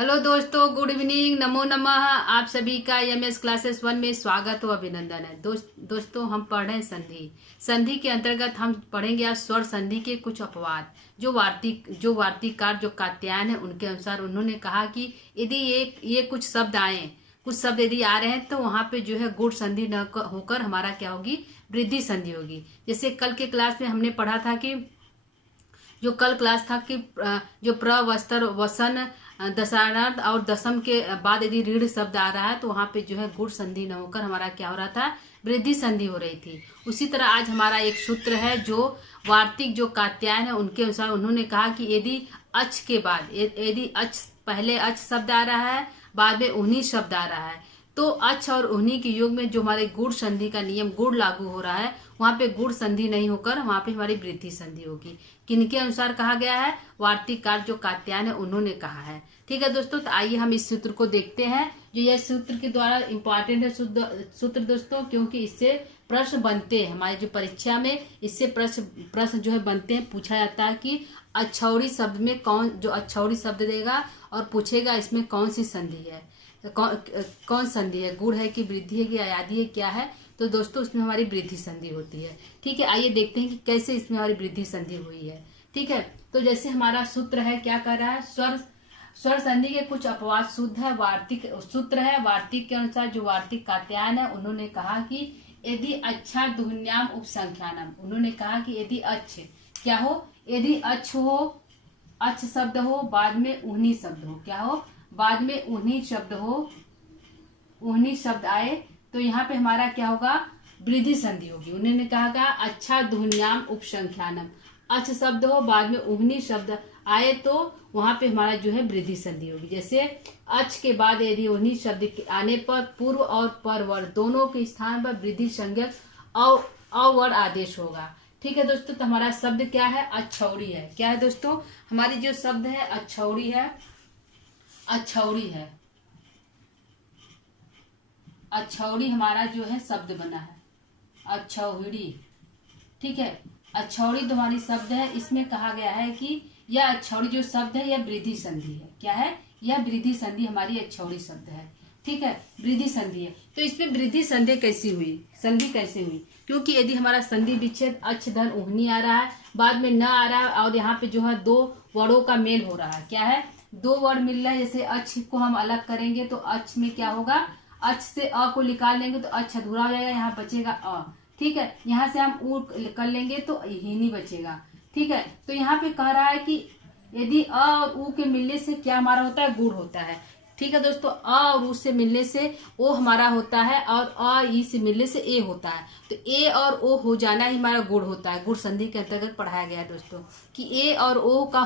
Hello दोस्तों, good evening, नमो नमः। आप सभी का एमएस क्लासेस 1 में स्वागत हो, अभिनंदन है। दोस्तों हम पढ़ रहे हैं संधि। संधि के अंतर्गत हम पढ़ेंगे आज स्वर संधि के कुछ अपवाद। जो वार्तिककार जो कात्यायन है उनके अनुसार उन्होंने कहा कि यदि ये कुछ शब्द आए, कुछ शब्द यदि आ रहे हैं तो वहां पे जो है गुण संधि न होकर हमारा क्या होगी, वृद्धि संधि होगी। जैसे कल के क्लास में हमने पढ़ा था कि जो कल क्लास था कि जो प्र वस्त्र वसन दशार्थ और दशम के बाद यदि रीढ़ शब्द आ रहा है तो वहां पे जो है गुण संधि न होकर हमारा क्या हो रहा था, वृद्धि संधि हो रही थी। उसी तरह आज हमारा एक सूत्र है जो वार्तिक जो कात्यायन है उनके अनुसार उन्होंने कहा कि यदि अच के बाद यदि अच पहले अच शब्द आ रहा है, बाद में उन्हीं शब्द आ रहा है, तो अच और उन्हीं के योग में जो हमारे गुण संधि का नियम गुण लागू हो रहा है, वहां पे गुण संधि नहीं होकर वहां पे हमारी वृद्धि संधि होगी। किनके अनुसार कहा गया है? वार्तिककार जो कात्यायन है उन्होंने कहा है। ठीक है दोस्तों, तो आइए हम इस सूत्र को देखते हैं। जो यह सूत्र के द्वारा इम्पोर्टेंट है सूत्र दोस्तों, क्योंकि इससे प्रश्न बनते हैं हमारी जो परीक्षा में। इससे प्रश्न जो है बनते हैं, पूछा जाता है कि अक्षौरी शब्द में जो अक्षौरी शब्द देगा और पूछेगा इसमें कौन सी संधि है, कौन संधि है, गुण है कि वृद्धि है कि अयादि है, क्या है। तो दोस्तों उसमें हमारी वृद्धि संधि होती है। ठीक है, आइए देखते हैं कि कैसे इसमें हमारी वृद्धि संधि हुई है। ठीक है, तो जैसे हमारा सूत्र है, क्या कर रहा है, स्वर संधि के कुछ अपवाद शुद्ध है। वार्तिक सूत्र है, वार्तिक के अनुसार जो वार्तिक कात्यायन है उन्होंने कहा कि यदि अच्छा दुहन्याम उपसंख्यानम, उन्होंने कहा कि यदि अच्छ क्या हो, यदि अच्छ हो, अच्छ शब्द हो, बाद में उन्हीं शब्द हो, क्या हो, बाद में उन्हीं शब्द हो, उन्हीं शब्द आए, तो यहाँ पे हमारा क्या होगा, वृद्धि संधि होगी। उन्होंने कहा अच्छा ध्वन्याम उपसंख्यानम, अच्छ शब्द हो, बाद में उन्हीं शब्द आए, तो वहां पे हमारा जो है वृद्धि संधि होगी। जैसे अच्छ के बाद यदि उन्हीं शब्द आने पर पूर्व और परवर दोनों के स्थान पर वृद्धि संज्ञक अवर आदेश होगा। ठीक है दोस्तों, तो हमारा शब्द क्या है, अक्षौरी है। क्या है दोस्तों, हमारी जो शब्द है अक्षौरी है, अक्षौरी है, अक्षौरी हमारा जो है शब्द बना है, अक्षौहिणी। ठीक है, अक्षौरी तुम्हारी शब्द है। इसमें कहा गया है कि यह अक्षौरी जो शब्द है यह वृद्धि संधि है। क्या है, यह वृद्धि संधि हमारी अक्षौरी शब्द है। ठीक है, वृद्धि संधि है। तो इसमें वृद्धि संधि कैसी हुई, संधि कैसे हुई, क्योंकि यदि हमारा संधि विच्छेद अच्छ धन उहनी आ रहा है, बाद में न आ रहा है, और यहाँ पे जो है दो वर्णों का मेल हो रहा है। क्या है, दो वर्ण मिल रहा है। जैसे अच्छ को हम अलग करेंगे तो अच्छ में क्या होगा, अच्छ से अ को निकाल लेंगे तो अच्छ अधूरा हो जाएगा, यहाँ बचेगा अ। ठीक है, यहाँ से हम उ कर लेंगे तो हीनी बचेगा। ठीक है, तो यहाँ पे कह रहा है कि यदि अ और उ के मिलने से क्या हमारा होता है, गुण होता है। ठीक है दोस्तों, अ और उ से मिलने से ओ हमारा होता है, और अ ई से मिलने से ए होता है। तो ए और ओ हो जाना ही हमारा गुण होता है। गुण संधि के अंतर्गत पढ़ाया गया है दोस्तों कि ए और ओ का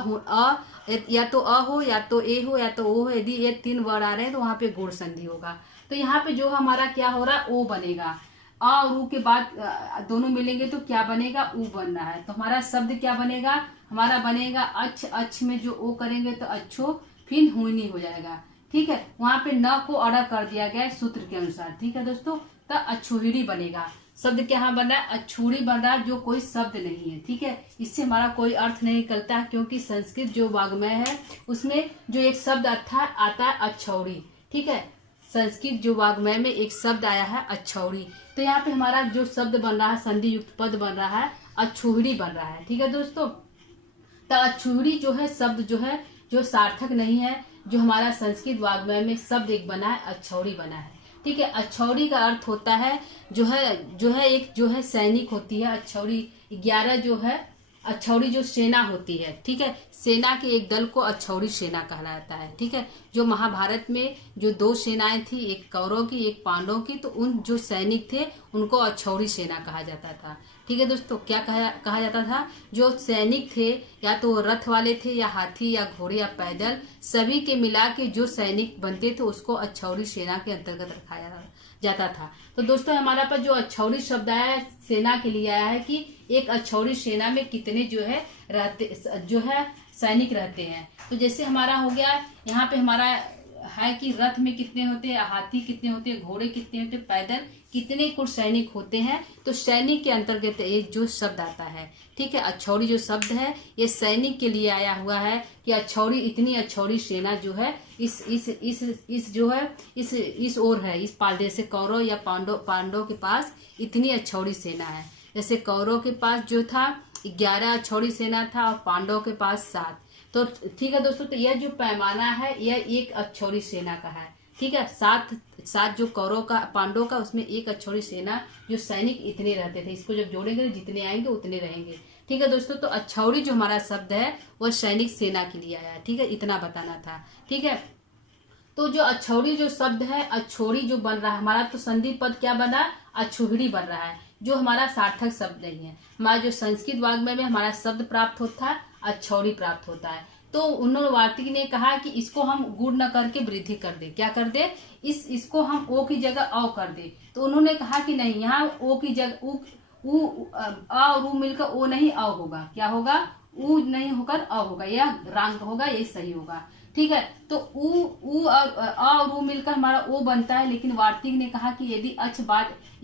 या तो अ हो, या तो ए हो, या तो ओ हो। यदि ये तीन वर्ण आ रहे हैं तो वहां पे गुण संधि होगा। तो यहाँ पे जो हमारा क्या हो रहा है, ओ बनेगा। अ और उ के बाद दोनों मिलेंगे तो क्या बनेगा, उ बन रहा है। तो हमारा शब्द क्या बनेगा, हमारा बनेगा अच्छ, अच्छ में जो ओ करेंगे तो अच्छो, फिर हुनी हो जाएगा। ठीक है, वहां पे न को अड़ा कर दिया गया है सूत्र के अनुसार। ठीक है दोस्तों, तो अछूहिड़ी बनेगा। शब्द क्या बन रहा है, अछूड़ी बन रहा है, जो कोई शब्द नहीं है। ठीक है, इससे हमारा कोई अर्थ नहीं निकलता है, क्योंकि संस्कृत जो वाग्मय है उसमें जो एक शब्द आता है अक्षौड़ी। ठीक है, संस्कृत जो वाग्मय में एक शब्द आया है अक्षौड़ी, तो यहाँ पे हमारा जो शब्द बन रहा है, संधि युक्त पद बन रहा है, अछूहिड़ी बन रहा है। ठीक है दोस्तों, तो अछूहिड़ी जो है शब्द जो है जो सार्थक नहीं है, जो हमारा संस्कृत वाग्मय में शब्द एक बना है, अक्षौड़ी बना है। ठीक है, अक्षौड़ी का अर्थ होता है जो है एक जो है सैनिक होती है अक्षौड़ी। 11 जो है अक्षौड़ी जो सेना होती है। ठीक है, सेना के एक दल को अक्षौड़ी सेना कहलाता है। ठीक है, जो महाभारत में जो दो सेनाएं थी, एक कौरव की एक पांडव की, तो उन जो सैनिक थे उनको अक्षौड़ी सेना कहा जाता था। ठीक है दोस्तों, क्या कहा जाता था, जो सैनिक थे या तो रथ वाले थे या हाथी या घोड़े या पैदल, सभी के मिला के जो सैनिक बनते थे उसको अक्षौड़ी सेना के अंतर्गत रखा जाता था। तो दोस्तों हमारा पास जो अक्षौड़ी शब्द आया है सेना के लिए आया है कि एक अक्षौड़ी सेना में कितने जो है सैनिक रहते हैं। तो जैसे हमारा हो गया यहाँ पे हमारा है कि रथ में कितने होते हैं, हाथी कितने होते हैं, घोड़े कितने होते हैं, पैदल कितने कुल सैनिक होते हैं। तो सैनिक के अंतर्गत ये जो शब्द आता है, ठीक है। अछौड़ी जो शब्द है ये सैनिक के लिए आया हुआ है कि अछौड़ी, इतनी अछौड़ी सेना जो है इस जो है इस ओर है, इस जैसे कौरव या पांडव के पास इतनी अछौड़ी सेना है। जैसे कौरव के पास जो था 11 अछौड़ी सेना था और पांडव के पास 7। तो ठीक है दोस्तों, तो यह जो पैमाना है यह एक अछौड़ी सेना का है, ठीक है। सात जो कौरव का पांडव का, उसमें एक अछौड़ी सेना जो सैनिक इतने रहते थे। इसको जब जोड़ेंगे तो जितने आएंगे उतने रहेंगे, ठीक है दोस्तों। तो अछौड़ी जो हमारा शब्द है वह सैनिक सेना के लिए आया है, ठीक है। इतना बताना था, ठीक है। तो जो अछौड़ी जो शब्द है, अछौड़ी जो बन रहा है हमारा, तो संधि पद क्या बना, अछूहिड़ी बन रहा है, जो हमारा सार्थक शब्द नहीं है। हमारा जो संस्कृत वाग्मय में हमारा शब्द प्राप्त होता है अछौड़ी प्राप्त होता है। तो उन्होंने वार्तिक ने कहा कि इसको हम गुण न करके वृद्धि कर दे, क्या कर दे, इसको हम ओ की जगह औ कर दे। तो उन्होंने कहा कि नहीं, यहाँ ओ की जगह आ और ऊ मिलकर ओ नहीं औ होगा, क्या होगा, ऊ नहीं होकर अ होगा, यह रंग होगा, यही सही होगा, ठीक है। तो ऊ और ऊ मिलकर हमारा ओ बनता है। लेकिन वार्तिक ने कहा कि यदि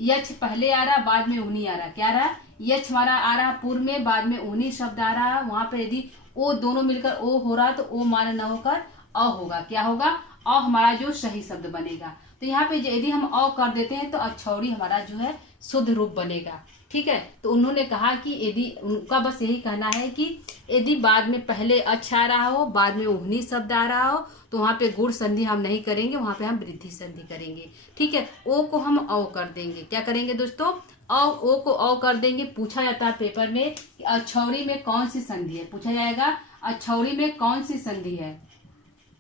यक्ष पहले आ रहा, बाद में ऊनी आ रहा, क्या आ रहा, यक्ष हमारा आ रहा पूर्व में, बाद में ऊनी शब्द आ रहा है, वहां पे यदि ओ दोनों मिलकर ओ हो रहा तो ओ मान न होकर अ होगा, क्या होगा, अ हमारा जो सही शब्द बनेगा। तो यहाँ पे यदि हम अ कर देते हैं तो अछौड़ी हमारा जो है शुद्ध रूप बनेगा, ठीक है। तो उन्होंने कहा कि यदि उनका बस यही कहना है कि यदि बाद में पहले अक्ष आ रहा हो, बाद में उहनी शब्द आ रहा हो, तो वहां पे गुण संधि हम नहीं करेंगे, वहां पे हम वृद्धि संधि करेंगे, ठीक है। ओ को हम औ कर देंगे, क्या करेंगे दोस्तों, ओ को औ कर देंगे। पूछा जाता है पेपर में कि अछौड़ी में कौन सी संधि है, पूछा जाएगा अछौड़ी में कौन सी संधि है,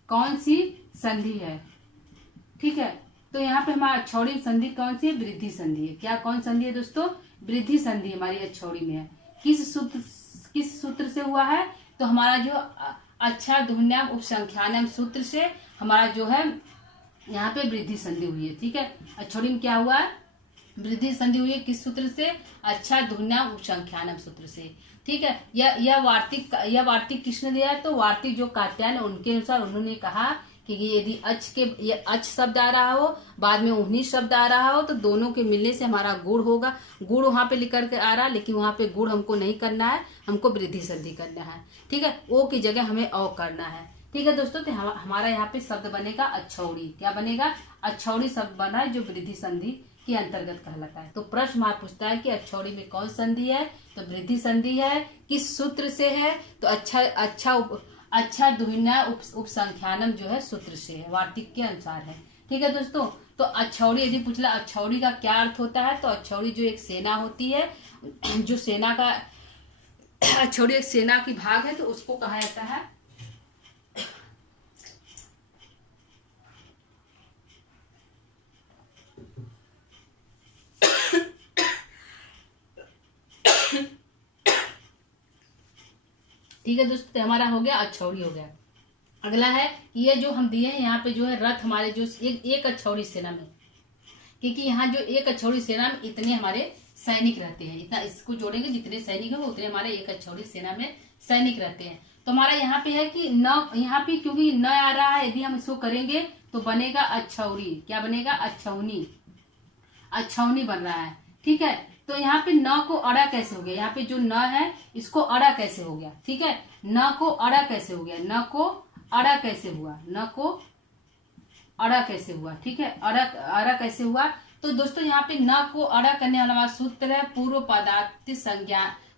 कौन सी संधि है, ठीक है। तो यहाँ पे हमारा अछौड़ी संधि कौन सी है, वृद्धि संधि है। क्या कौन संधि है दोस्तों, वृद्धि संधि हमारी अछौड़ी में है। किस सूत्र से हुआ है, तो हमारा जो अच्छा धुन्याम उपसंख्यानम सूत्र से हमारा जो है यहाँ पे वृद्धि संधि हुई है, ठीक है। अछौड़ी में क्या हुआ है, वृद्धि संधि हुई है, किस सूत्र से, अच्छा धुन्याम उपसंख्यानम सूत्र से, ठीक है। यह वार्तिक किसने दिया है, तो वार्तिक जो कात्यायन उनके अनुसार उन्होंने कहा कि यदि अच शब्द आ रहा हो, बाद में उहनी शब्द आ रहा हो, तो दोनों के मिलने से हमारा गुण होगा। गुण वहां पे लिख करके आ रहा, लेकिन वहां पे गुण हमको नहीं करना है, हमको वृद्धि संधि करना है, ठीक है। ओ की जगह हमें औ करना है, ठीक है दोस्तों। तो हमारा यहाँ पे शब्द बनेगा अछौड़ी, क्या बनेगा, अछौड़ी शब्द बना है जो वृद्धि संधि के अंतर्गत कहलाता है। तो प्रश्न हमारा पूछता है कि अछौड़ी में कौन संधि है, तो वृद्धि संधि है, किस सूत्र से है, तो अच्छा दुहिना उपसंख्यानम जो है सूत्र से है, वार्तिक के अनुसार है, ठीक है दोस्तों। तो अछौड़ी यदि पूछला अछौड़ी का क्या अर्थ होता है, तो अछौड़ी जो एक सेना होती है, जो सेना का अछौड़ी एक सेना की भाग है, तो उसको कहा जाता है ठीक है दोस्तों। तो हमारा हो गया अछौड़ी हो गया। अगला है ये जो हम दिए हैं यहाँ पे जो है रथ हमारे जो एक अछौड़ी सेना में, क्योंकि यहाँ जो एक अछौड़ी सेना में इतने हमारे सैनिक रहते हैं, इतना इसको जोड़ेंगे जितने सैनिक है उतने हमारे एक अछौड़ी सेना में सैनिक रहते हैं। तो हमारा यहाँ पे है कि न, यहाँ पे क्योंकि न आ रहा है, यदि हम इसको करेंगे तो बनेगा अछौड़ी, क्या बनेगा, अछौनी, अछौनी बन रहा है, ठीक है। तो यहाँ पे न को अड़ा कैसे हो गया, यहाँ पे जो न है इसको अड़ा कैसे हो गया, ठीक है। न को अड़ा कैसे हो गया, न को अड़ा कैसे हुआ, न को अड़ा कैसे हुआ, ठीक है। अड़ा कैसे हुआ, तो दोस्तों यहाँ पे न को अड़ा करने वाला सूत्र है पूर्व पदार्थ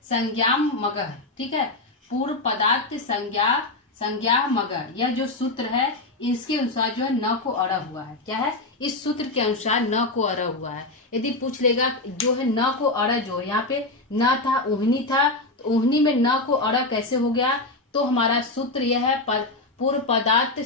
संज्ञाम मगह, ठीक है। पूर्व पदार्थ संज्ञा मगह, यह जो सूत्र है इसके अनुसार जो है न को अड़ा हुआ है, क्या है, इस सूत्र के अनुसार न को अड़ा हुआ है। यदि पूछ लेगा जो है न को अड़ा, जो यहाँ पे न था उहनी था, तो उहनी में न को अड़ा कैसे हो गया, तो हमारा सूत्र यह है पूर्व पदार्थ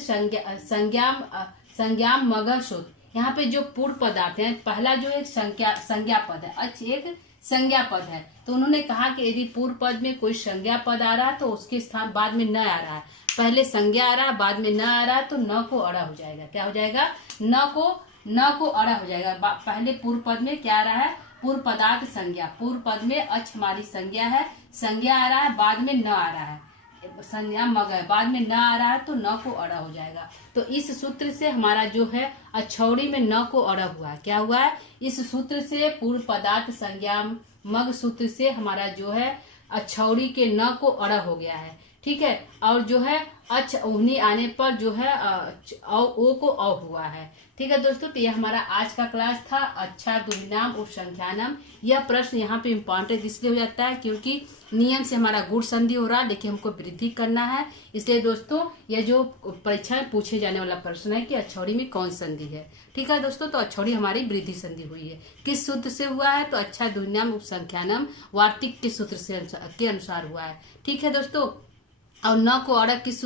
संज्ञाम मगह सूत्र। यहाँ पे जो पूर्व पदार्थ है, पहला जो एक संज्ञा पद है, एक संज्ञा पद है, तो उन्होंने कहा कि यदि पूर्व पद में कोई संज्ञा पद आ रहा है तो उसके स्थान बाद में न आ रहा है, पहले संज्ञा आ रहा है बाद में न आ रहा है, तो न को अड़ा हो जाएगा, क्या हो जाएगा, न को अड़ा हो जाएगा। पहले पूर्व पद में क्या आ रहा है, पूर्व पदार्थ संज्ञा, पूर्व पद में अच हमारी संज्ञा है, संज्ञा आ रहा है बाद में न आ रहा है, संज्ञा मग है, बाद में न आ रहा है तो न को अड़ हो जाएगा। तो इस सूत्र से हमारा जो है अछौड़ी में न को अड़ हुआ है। क्या हुआ है? इस सूत्र से पूर्व पदार्थ संज्ञा मग सूत्र से हमारा जो है अछौड़ी के न को अड़ हो गया है। ठीक है। और जो है अच उहनी आने पर जो है ओ को अ हुआ है। ठीक है दोस्तों, तो यह हमारा आज का क्लास था। अच्छा दुर्नाम उपसंख्यानम। यह प्रश्न यहाँ पे इम्पोर्टेंट इसलिए हो जाता है क्योंकि नियम से हमारा गुण संधि हो रहा है, लेकिन हमको वृद्धि करना है। इसलिए दोस्तों यह जो परीक्षा में पूछे जाने वाला प्रश्न है कि अछौड़ी में कौन संधि है। ठीक है दोस्तों, तो अछौड़ी हमारी वृद्धि संधि हुई है। किस सूत्र से हुआ है? तो अच्छा दुर्नाम उपसंख्यानम वार्तिक के सूत्र के अनुसार हुआ है। ठीक है दोस्तों, और न को अड़ किस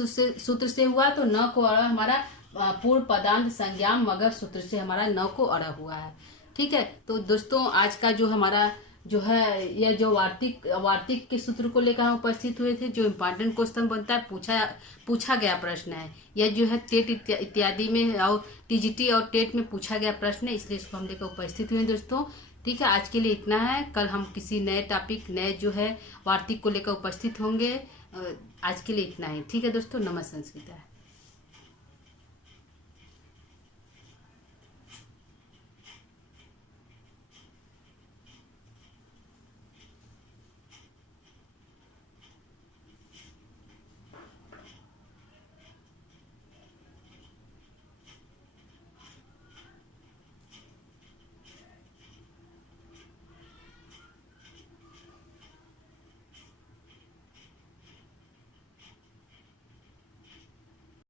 सूत्र से हुआ? तो न को अड़ हमारा पूर्व पदांत संज्ञा मगर सूत्र से हमारा न को अड़ हुआ है। ठीक है। तो दोस्तों आज का जो हमारा जो है यह जो वार्तिक के सूत्र को लेकर हम उपस्थित हुए थे, जो इम्पोर्टेंट क्वेश्चन बनता है, पूछा गया प्रश्न है। यह जो है टेट इत्यादि में और टीजीटी और टेट में पूछा गया प्रश्न है, इसलिए इसको हम लेकर उपस्थित हुए दोस्तों। ठीक है, आज के लिए इतना है। कल हम किसी नए टॉपिक नए जो है वार्तिक को लेकर उपस्थित होंगे। आज के लिए इतना ही। ठीक है दोस्तों, नमस्ते संस्कृत।